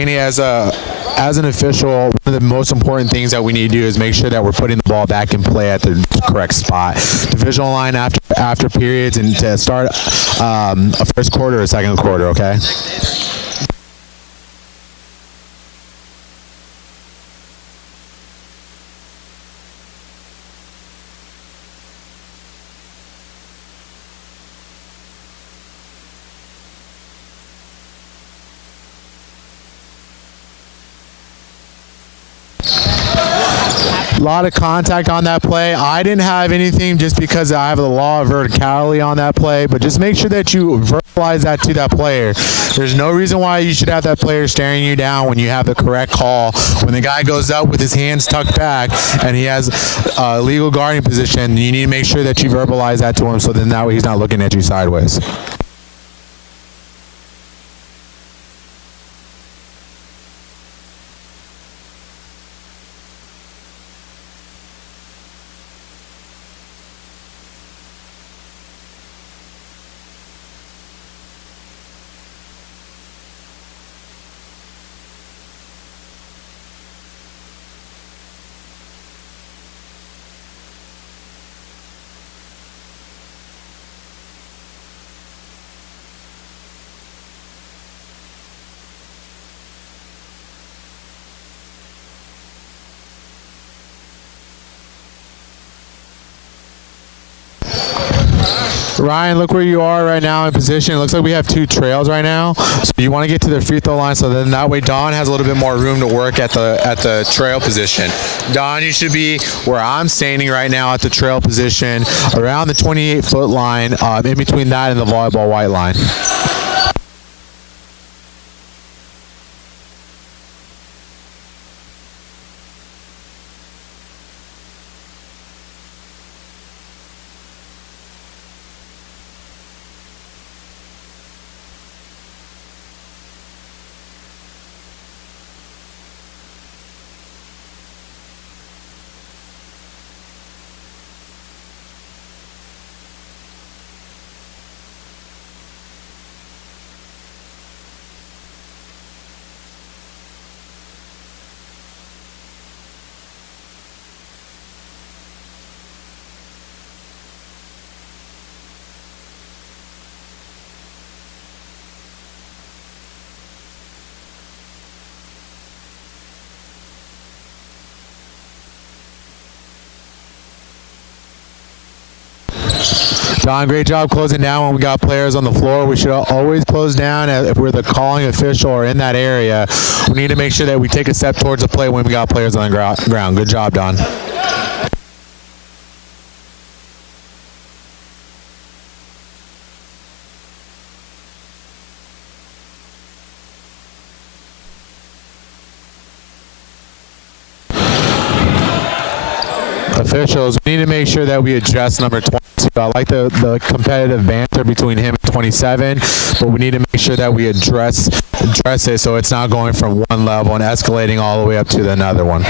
Danny, as an official, one of the most important things that we need to do is make sure that we're putting the ball back in play at the correct spot. Divisional line after periods and to start a first quarter or second quarter, okay? A lot of contact on that play. I didn't have anything just because I have the law of verticality on that play, but just make sure that you verbalize that to that player. There's no reason why you should have that player staring you down when you have the correct call. When the guy goes up with his hands tucked back and he has a legal guarding position, you need to make sure that you verbalize that to him so then that way he's not looking at you sideways. Ryan, look where you are right now in position. It looks like we have two trails right now. So you want to get to the free throw line so then that way Don has a little bit more room to work at the trail position. Don, you should be where I'm standing right now at the trail position, around the 28-foot line, in between that and the volleyball white line. Don, great job closing down when we got players on the floor. We should always close down if we're the calling official or in that area. We need to make sure that we take a step towards the play when we got players on the ground. Good job, Don. Officials, we need to make sure that we address number 22. I like the competitive banter between him and 27, but we need to make sure that we address it so it's not going from one level and escalating all the way up to another one.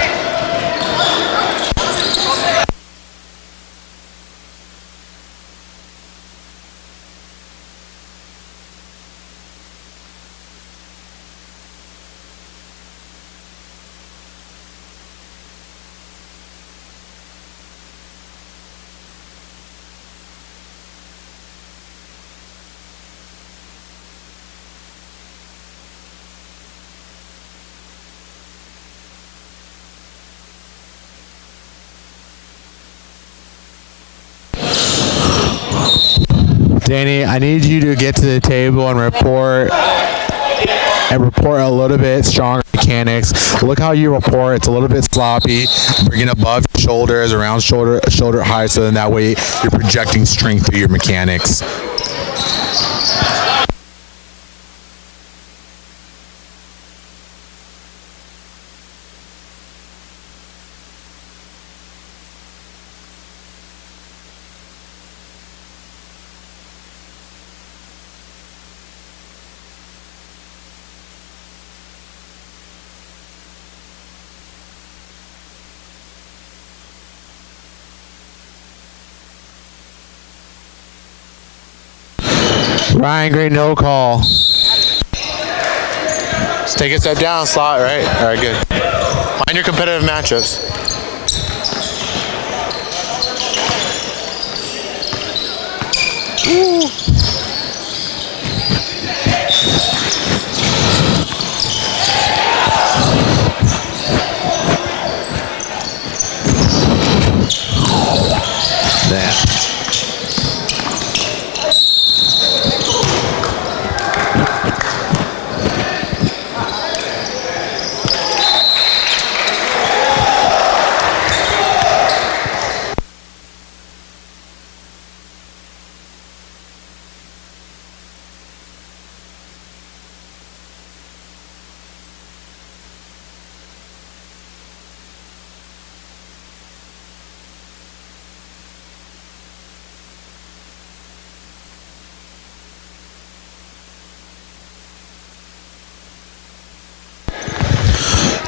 Danny, I need you to get to the table and report a little bit stronger mechanics. Look how you report. It's a little bit sloppy. Bringing above your shoulders, around shoulder height, so then that way you're projecting strength through your mechanics. Ryan, great no call. Take a step down, slot, right? All right, good. Find your competitive matchups. Ooh.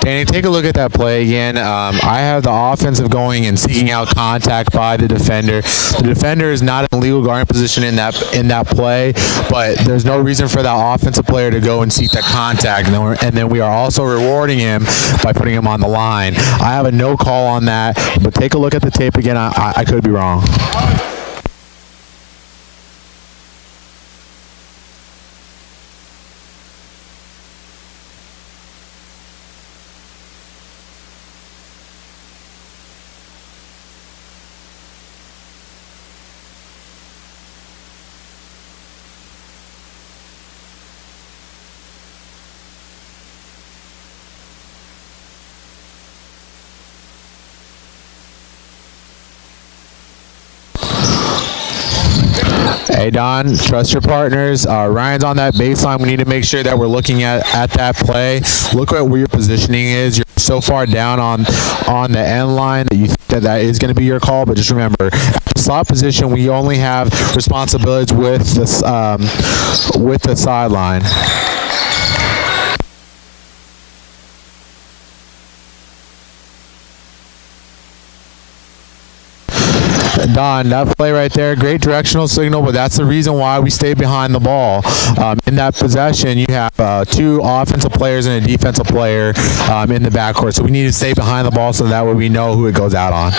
Danny, take a look at that play again. I have the offensive going and seeking out contact by the defender. The defender is not in legal guarding position in that play, but there's no reason for that offensive player to go and seek that contact. And then we are also rewarding him by putting him on the line. I have a no call on that, but take a look at the tape again. I could be wrong. Hey, Don, trust your partners. Ryan's on that baseline. We need to make sure that we're looking at that play. Look at where your positioning is. You're so far down on the end line that you think that is going to be your call, but just remember, at the slot position, we only have responsibilities with the sideline. Don, that play right there, great directional signal, but that's the reason why we stay behind the ball. In that possession, you have two offensive players and a defensive player in the backcourt, so we need to stay behind the ball so that way we know who it goes out on.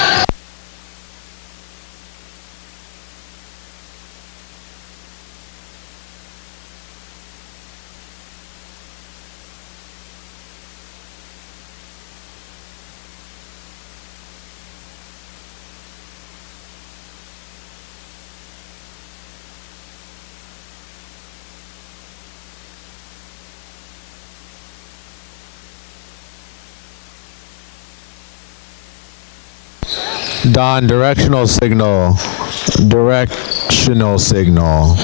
Don, directional signal. Directional signal.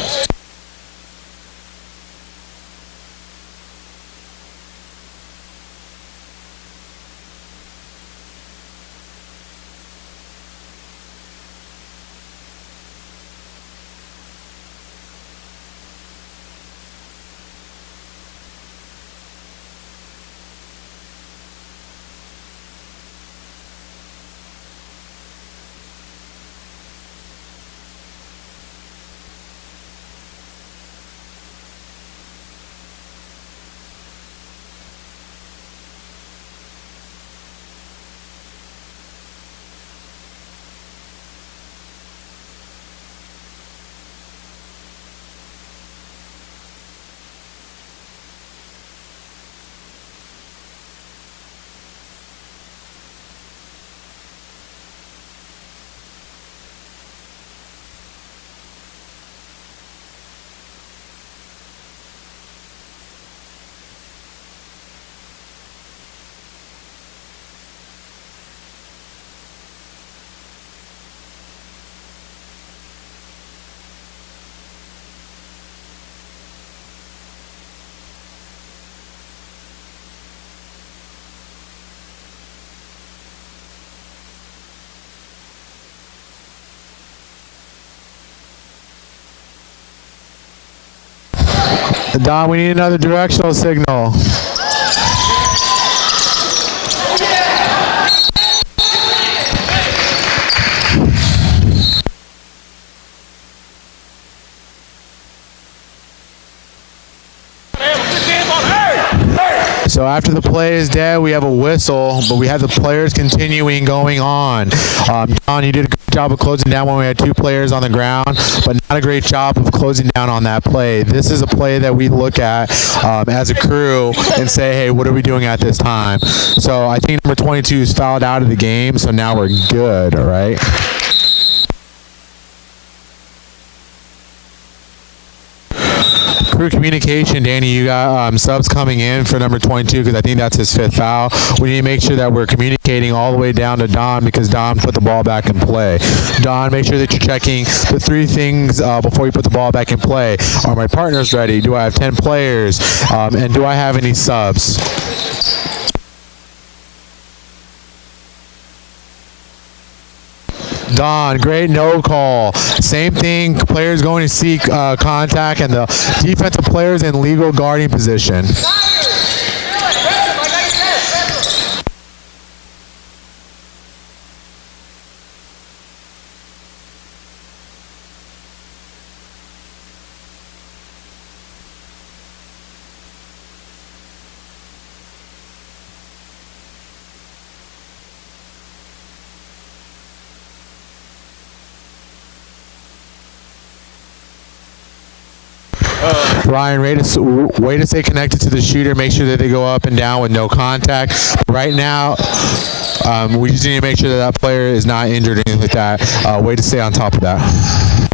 Don, we need another directional signal. after the play is dead, we have a whistle, but we have the players continuing going on. Don, you did a good job of closing down when we had 2 players on the ground, but not a great job of closing down on that play. This is a play that we look at as a crew and say, hey, what are we doing at this time? So I think number 22 is fouled out of the game, so now we're good, all right? Crew communication, Danny, you got subs coming in for number 22 because I think that's his 5th foul. We need to make sure that we're communicating all the way down to Don because Don put the ball back in play. Don, make sure that you're checking the 3 things before you put the ball back in play. Are my partners ready? Do I have 10 players? And do I have any subs? Don, great no call. Same thing, players going to seek contact and the defensive players in legal guarding position. Ryan, way to stay connected to the shooter. Make sure that they go up and down with no contact. Right now, we just need to make sure that that player is not injured or anything like that. Way to stay on top of that.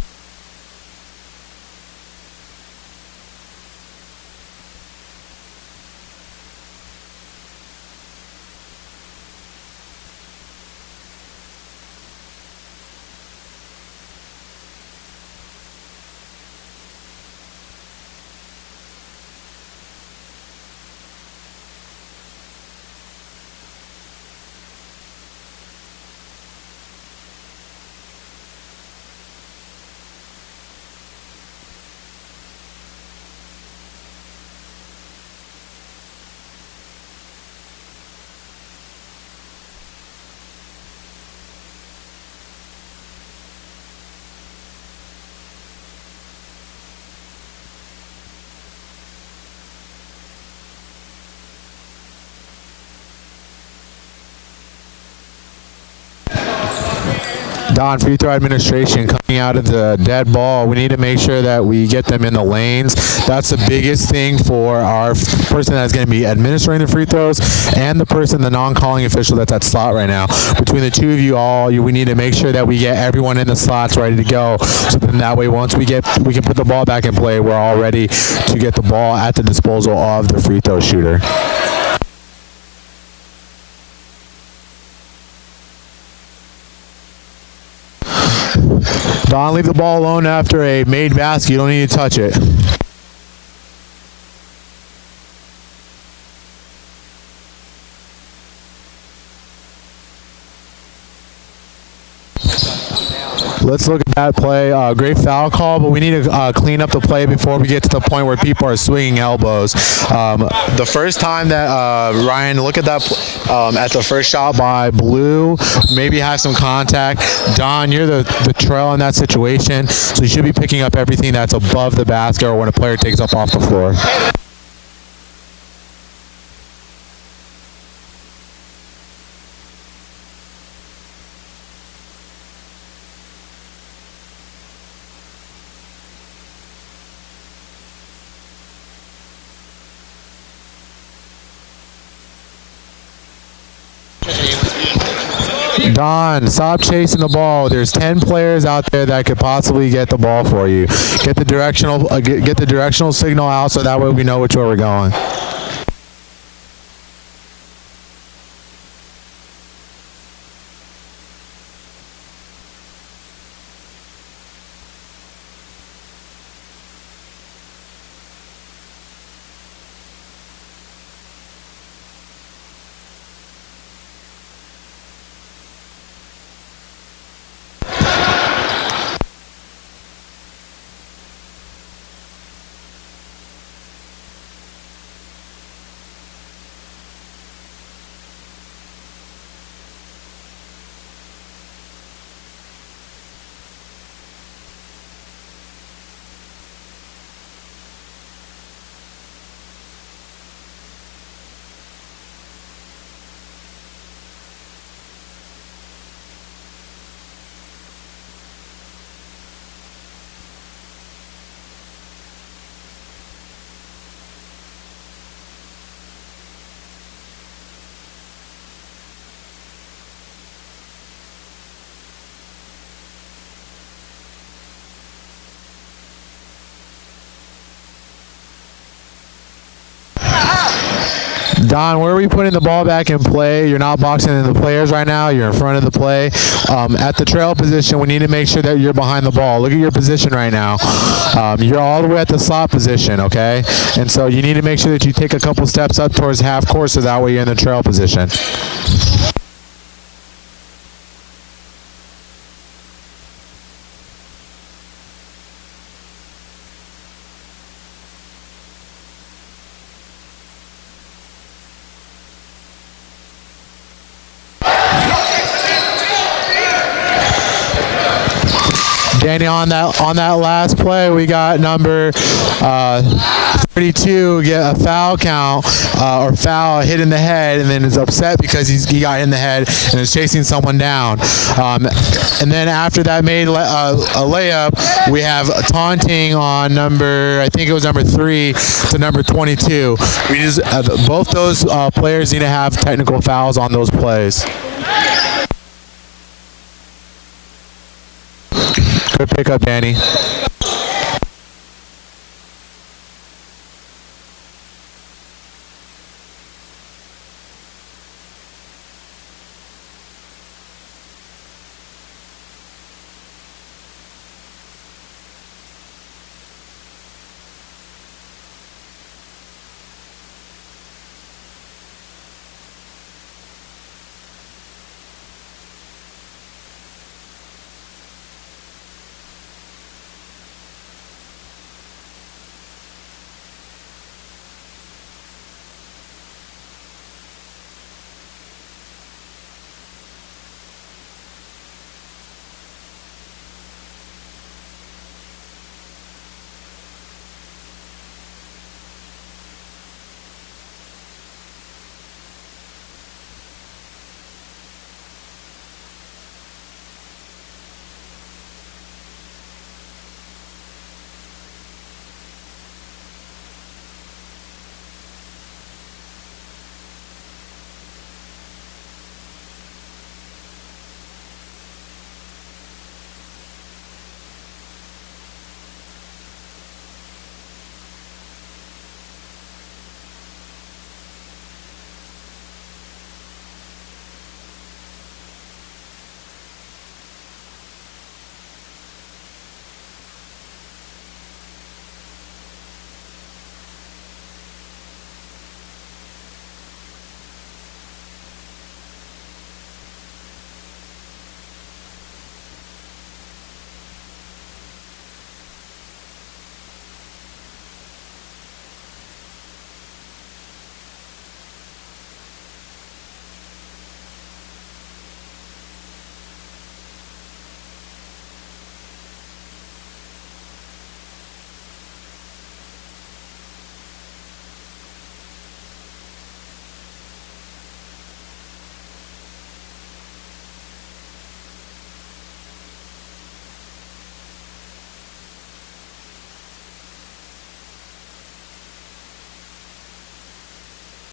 Don, free throw administration coming out of the dead ball. We need to make sure that we get them in the lanes. That's the biggest thing for our person that's going to be administering the free throws and the person, the non-calling official that's at slot right now. Between the 2 of you all, we need to make sure that we get everyone in the slots ready to go. So then that way, once we can put the ball back in play, we're all ready to get the ball at the disposal of the free throw shooter. Don, leave the ball alone after a made basket. You don't need to touch it. Let's look at that play. Great foul call, but we need to clean up the play before we get to the point where people are swinging elbows. The first time that Ryan, look at that at the first shot by Blue, maybe have some contact. Don, you're the trail in that situation, so you should be picking up everything that's above the basket or when a player takes up off the floor. Don, stop chasing the ball. There's 10 players out there that could possibly get the ball for you. Get the directional signal out so that way we know which way we're going. Don, where are we putting the ball back in play? You're not boxing in the players right now. You're in front of the play. At the trail position, we need to make sure that you're behind the ball. Look at your position right now. You're all the way at the slot position, okay? And so you need to make sure that you take a couple steps up towards half court so that way you're in the trail position. Danny, on that last play, we got number 32 get a foul count or foul hit in the head, and then is upset because he got hit in the head and is chasing someone down. And then after that made a layup, we have taunting on I think it was number 3 to number 22. We just both those players need to have technical fouls on those plays. Good pickup, Danny.